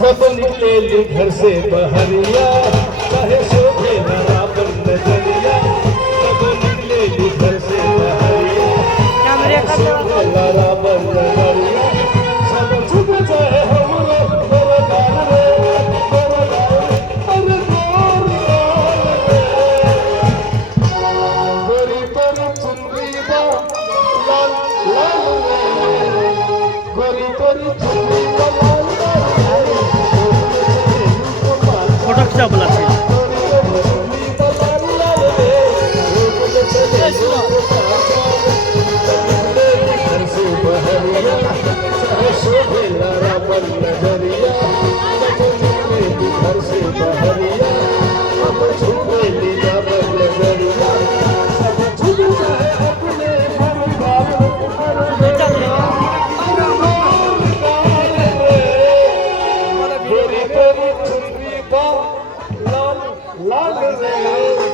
जब निकले घर से बहरिया चाहे शोभे बराबर नजरिया, जब निकले घर से बहरिया शोभे बराबर नजरिया, सब छुप जाए हमरो गोरगाल रे, गोरगाल अरे गोरगाल रे, गोरी तोरी चुनरी बा लाल लाल रे, गोरी तोरी चुनरी बा लाल लाल रे, फोटो खिंचा बोला छी लाल लाल